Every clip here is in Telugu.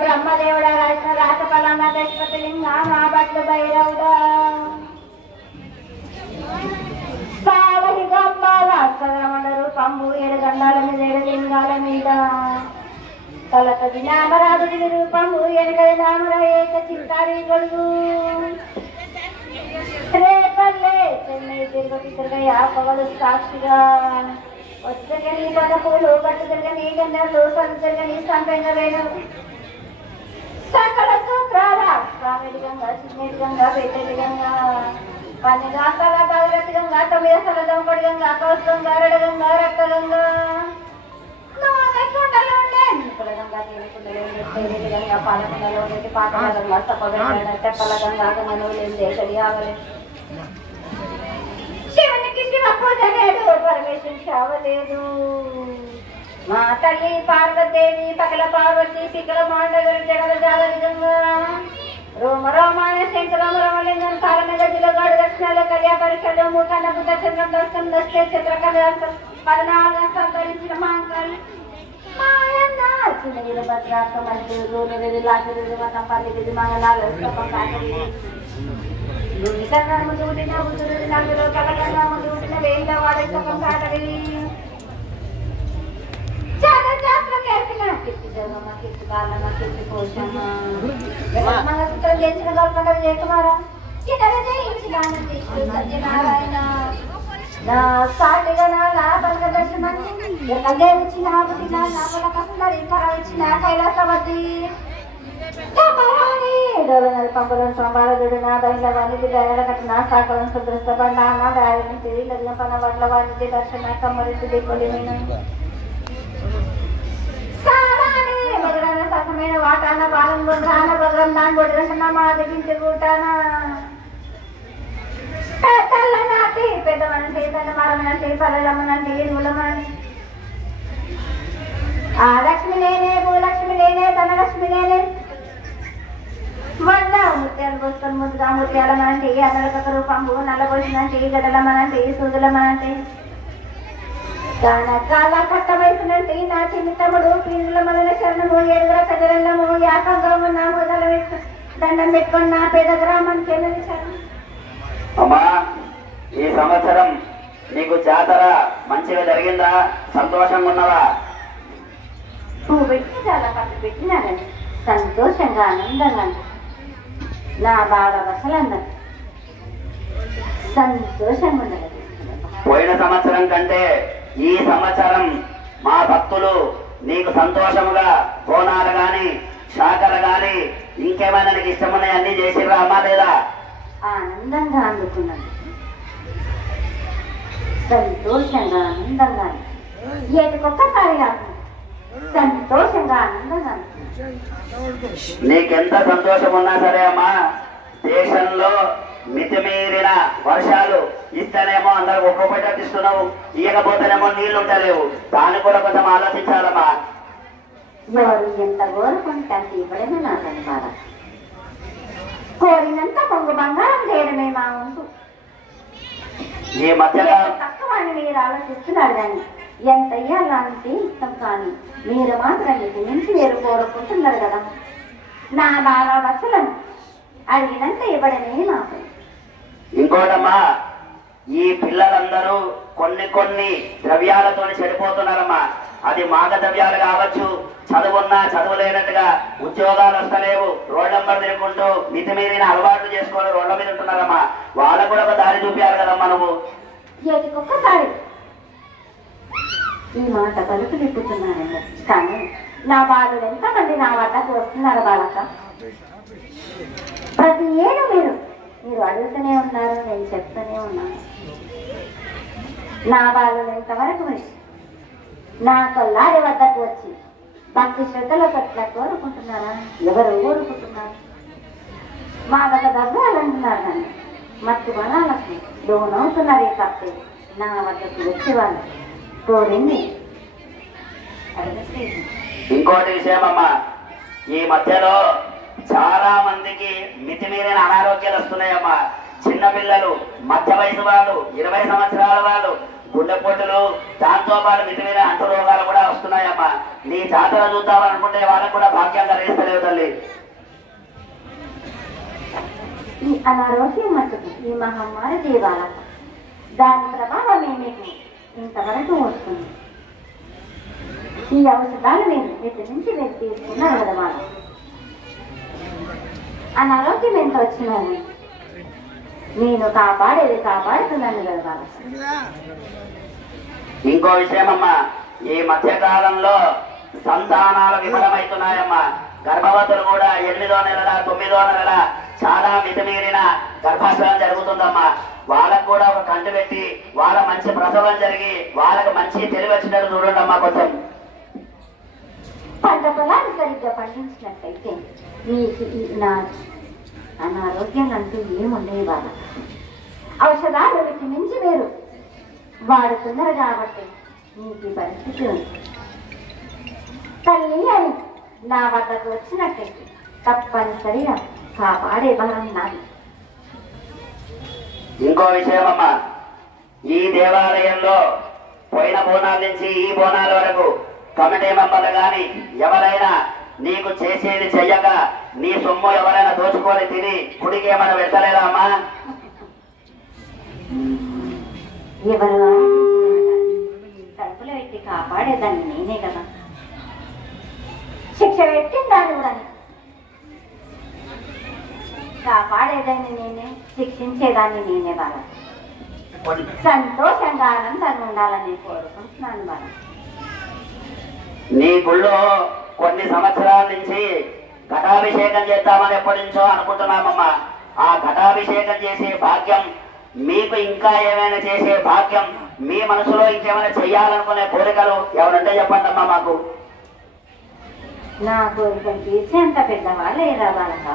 బ్రహ్మదేవుడా రాతపలాన దశపతిలింగా నా బట్లు భైరవుడా సావహిగమ్మ రాష్ట్రమణ రూపంబు 7 గండాల మీద 7 లింగాల మీద తలకది నామరాదుడి రూపంబు 8 నామర ఏక చిత్తారి గొడుగు రేపల్లే చెన్నై తిరుపతి తిరగయా పగలు సాక్షిగా వచ్చగని పదపూలు పట్టుదరగని గంధర్లు సంతగని సంపెంగవేను సకల సూత్రాల స్వామిడి గంగా చిన్నటి గంగా పెద్దటి గంగా పన్నెగాకల భగరతి గంగా 9 అసల దొంపడి గంగా కౌస్తంగా రడగంగా రక్తగంగా కొండలో ఉండే నిప్పుల గంగా తేలికుండలే గంగా పాలకుండలో ఉండే పాటల గంగా సపగంగా తెప్పల గంగా గంగను లేదే గడియావలే శివునికి శివ పూజ లేదు పరమేశ్వరుని సేవ లేదు మా తల్లి పార్వతీదేవి పగల పార్వతి పికల మాండగరి జగల జాగరి గంగా రోమ రోమాన శంకరమ రమలింగం కారణ గదిలో గడు దర్శనాలు కళ్యా పరీక్షలు మూకన్న బుద్ధ చంద్రం దర్శనం దస్తే చిత్రకళ 14 సంతరించిన మాంకాలి మాయన్న చిన్నగిరి భద్రాక మంచి రూరు లాంటి మతం పల్లి మంగళాలు కాకరి కన్నా ముందు ఉండిన బుద్ధుడు నలుగురు కలకన్నా ముందు ఉండిన వేల వాడే సకం కాకరి మంగళసూత్రం చేసిన గౌరవ జయకుమారా సత్యనారాయణ సాటిగా నా బలగ దర్శనం ఇచ్చిన ఇచ్చిన కైలాసవతి పంపులను సంబాలదుడు నా బయట వాణిజ్య బయట కట్టిన సాకలను సుదృష్టపడిన నా గాయని లగ్న పన వడ్ల వాణిజ్య దర్శన కమ్మరిసి దిక్కులి బగరాన సకమైన వాటాన బాలం గుండ్రాన బగరం దాని బొడ్రసన మాదిగించి కూటాన తెల్లనాటి పెద్దమనంటే పెద్ద మరమనంటే పల్లెలమ్మనంటే ఏనుగులమని ఆ లక్ష్మి నేనే భూలక్ష్మి నేనే ధనలక్ష్మి నేనే వడ్డ ముత్యాలు పోసుకొని ముద్దుగా ముత్యాలమనంటే అన్నలకొక రూపంబు నల్లబోసినంటే గడలమనంటే సూదులమనంటే కాల కట్ట వయసునంటే నా చిన్ని తమ్ముడు పీనుల మొదల శరణము 7 ప్రజలము యాకంగా నా మొదలు దండం పెట్టుకుని నా పేద గ్రామానికి వెళ్ళని శరణం. అమ్మా, ఈ సంవత్సరం నీకు జాతర మంచిగా జరిగిందా? సంతోషంగా ఉన్నదా? పువ్వు పెట్టి చాలా పట్టు పెట్టినానని సంతోషంగా ఆనందంగా నా బాగా బసలందరూ సంతోషంగా ఉన్నది. పోయిన సంవత్సరం కంటే ఈ సంవత్సరం మా భక్తులు నీకు సంతోషముగా బోనాలు గాని శాఖలు గాని ఇంకేమైనా నీకు ఇష్టమున్నాయి అన్ని చేసిర్రా అమ్మా లేదా? ఆనందంగా అందుకున్నాను, సంతోషంగా ఆనందంగా ఏటికొక్కసారి కాకుండా సంతోషంగా ఆనందంగా. నీకెంత సంతోషం ఉన్నా సరే అమ్మా, దేశంలో మితిమీరిన వర్షాలు ఇస్తేనేమో అందరికి ఒక్కొక్కటి ఇస్తున్నావు, ఇయ్యకపోతేనేమో నీళ్లు ఉండలేవు. దాన్ని కూడా కొంచెం ఆలోచించాలమ్మా. ఎవరు ఎంత కోరుకుంటే అంత ఇవ్వడమే నాకని బాధ. కోరినంత కొంగు బంగారం చేయడమే మా వంతు. ఈ మధ్య తక్కువ అని మీరు ఆలోచిస్తున్నారు కానీ ఎంత ఇయ్యాలంటే ఇష్టం, కానీ మీరు మాత్రం ఇది నుంచి మీరు కోరుకుంటున్నారు కదా. నా బాగా వచ్చలను అడిగినంత ఇవ్వడమే నాకు. ఇంకోటమ్మా, ఈ పిల్లలందరూ కొన్ని ద్రవ్యాలతో చెడిపోతున్నారమ్మా. అది మాద ద్రవ్యాలు కావచ్చు, చదువున్నా చదువులేనట్టుగా ఉద్యోగాలు వస్తలేవు, రోడ్ల నెంబర్ తిరుగుకుంటూ మితిమీరిన అలవాట్లు చేసుకొని రోడ్ల మీద ఉంటున్నారమ్మా. వాళ్ళకు కూడా ఒక దారి చూపించాలి కదమ్మా నువ్వు. ఒక్కసారి ఈ మాట పలుకు తిప్పుతున్నానండి, కానీ నా బాధలు ఎంతమంది నా వద్దకు వస్తున్నారు బాలక. ప్రతి ఏడు మీరు అడుగుతూనే ఉన్నారు, నేను చెప్తూనే ఉన్నాను. నా బాధలు ఎంతవరకు నా కొల్లారి వద్దకు వచ్చి భక్తి శ్రద్ధల పట్ల కోరుకుంటున్నారా? ఎవరు ఊరుకుంటున్నారు? మాదక ద్రవ్యాలు అంటున్నారు, నన్ను మట్టి బలాలకు లోనవుతున్నారే తప్పే నా వద్దకు వచ్చేవాళ్ళు కోరింది. ఇంకోటి విషయమమ్మా, ఈ మధ్యలో చాలా మందికి మితిమీరిన అనారోగ్యాలు వస్తున్నాయమ్మా. చిన్నపిల్లలు, మధ్య వయసు వాళ్ళు, 20 సంవత్సరాల వాళ్ళు గుండెపోటులు, దాంతో పాటు మితిమీరిన అంటు రోగాలు కూడా వస్తున్నాయమ్మా. నీ జాతర చూద్దామనుకుంటే వాళ్ళకు కూడా భాగ్యం కలిగిస్తలేవు తల్లి. ఈ అనారోగ్యం మట్టుకు ఈ మహమ్మారి జీవాలకు దాని ప్రభావమే మీకు ఇంతవరకు వస్తుంది. ఈ ఔషధాలు మీరు వీటి నుంచి మీరు తీసుకున్నారు కదా వాళ్ళు. అనారోగ్యం ఎంత వచ్చినాను నేను కాపాడుతున్నాను కదా వాళ్ళు. ఇంకో విషయమమ్మా, ఈ మధ్య కాలంలో సంతానాలు విఫలమవుతున్నాయమ్మా. గర్భవతులు కూడా 8వ నెల 9వ నెల చాలా మితిమీరిన గర్భాశయం జరుగుతుందమ్మా. వాళ్ళకు కూడా ఒక కంటి పెట్టి వాళ్ళ మంచి ప్రసవం జరిగి వాళ్ళకి మంచి తెలివి వచ్చినట్టు చూడండి అమ్మా. కొంచెం పంట పొలాలు సరిగ్గా పండించినట్టయితే మీకు నా అనారోగ్యం అంటూ ఏముండేవి వాళ్ళ. ఔషధాలు వీటి మించి మీరు వాడుతున్నారు కాబట్టి మీకు ఈ పరిస్థితి ఉంది. తల్లి అని నా వద్దకు వచ్చినట్టయితే తప్పనిసరిగా కాపాడే బలం నాది. ఇంకో విషయమమ్మా, ఈ దేవాలయంలో పోయిన బోనాల నుంచి ఈ బోనాల వరకు కమిటీ మెంబర్లు కానీ ఎవరైనా నీకు చేసేది చెయ్యక నీ సొమ్ము ఎవరైనా దోచుకొని తిని గుడికి ఏమైనా పెట్టలేదా అమ్మా? ఎవరు కడుపులో పెట్టి కాపాడేదాన్ని నేనే కదా. శిక్ష పెట్టిందాన్ని కూడా కాపాడేదాన్ని నేనే, శిక్షించేదాన్ని నేనే బాల. సంతోషంగా ఆనందంగా ఉండాలని కోరుకుంటున్నాను బాల. నీ గుళ్ళో కొన్ని సంవత్సరాల నుంచి ఘటాభిషేకం చేద్దామని ఎప్పటి నుంచో అనుకుంటున్నామమ్మా. ఆ ఘటాభిషేకం చేసే భాగ్యం మీకు, ఇంకా ఏమైనా చేసే భాగ్యం, మీ మనసులో ఇంకేమైనా చెయ్యాలనుకునే కోరికలు ఎవరంటే చెప్పండి అమ్మా మాకు. నా కోరికలు తీర్చేంత పెద్దవాళ్ళే రావాలక.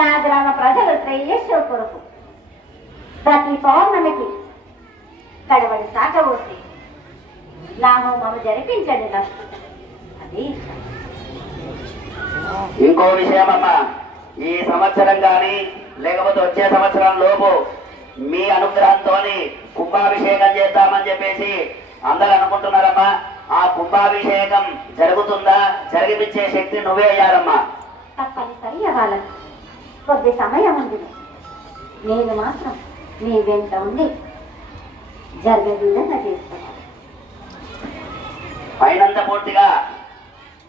నా గ్రామ ప్రజలు శ్రేయస్సు కొరకు ప్రతి పౌర్ణమికి కడవడి సాకబోసి నా హోమము జరిపించండి నాకు. అది ఇంకో విషయమమ్మా, ఈ సంవత్సరం కానీ లేకపోతే వచ్చే సంవత్సరం లోపు మీ అనుగ్రహంతో కుంభాభిషేకం చేద్దామని చెప్పేసి అందరూ అనుకుంటున్నారమ్మా. ఆ కుంభాభిషేకం జరుగుతుందా? జరిగిపించే శక్తి నువ్వే అయ్యారమ్మా. తప్పనిసరి వాళ్ళకి కొద్ది సమయం ఉంది. నేను మాత్రం నీ వెంట ఉంది జరిగే విధంగా చేస్తున్నాను. అయినంత పూర్తిగా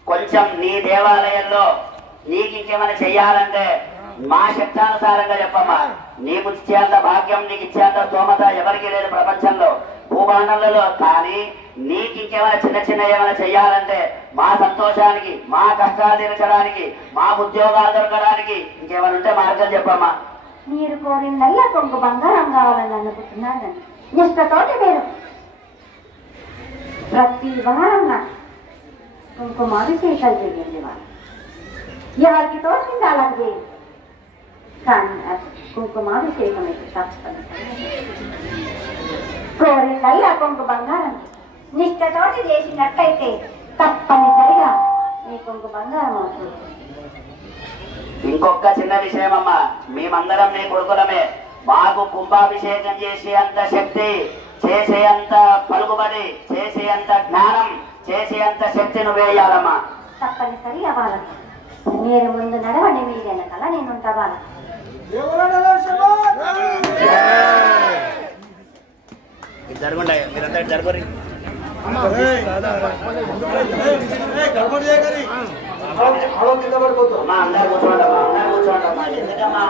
కొంచెం నీ దేవాలయంలో నీకు ఇంకేమైనా చెయ్యాలంటే మా శక్తానుసారంగా చెప్పమ్మా. నీకు ఇచ్చేంత భాగ్యం, నీకు ఇచ్చేంత స్తోమత ఎవరికి లేదు ప్రపంచంలో, భూభాండంలో. కానీ నీకు ఇంకేమైనా చిన్న ఏమైనా చెయ్యాలంటే మా సంతోషానికి, మా కష్టాలు తీర్చడానికి, మా ఉద్యోగాలు దొరకడానికి ఇంకేమైనా ఉంటే మార్గం చెప్పమ్మా. మీరు కోరిందల్లా కొంగు బంగారం కావాలని అనుకుంటున్నాను. నిష్టతోటి మీరు ప్రతి వారం నాకు కుంకుమాభిషేకాలు చేయండి. వాళ్ళు ఎవరికి తోచింది అలాగే చేయండి, కానీ కుంకుమాభిషేకం అయితే తప్పనిసరి. కోరిందల్లా కొంగు బంగారం నిష్టతోటి చేసినట్టయితే తప్పనిసరిగా మీ కొంగు బంగారం అవుతుంది. ఇంకొక చిన్న విషయమమ్మా, మేమందరం నీ కొడుకులమే. మాకు కుంభాభిషేకం చేసేంత శక్తి, చేసేంత పలుకుబడి, చేసేంత జ్ఞానం, చేసేంత శక్తి నువ్వేయాలమ్మా. తప్పనిసరిగా వాళ్ళకి మీరు ముందు నడవండి, మీ వెనకాల నేను ఉంటా బాల. జరగండి మీరంతా జరగరు. అందరు కూర్చోండి, అందరు కూర్చోండి. ఎందుకమ్మా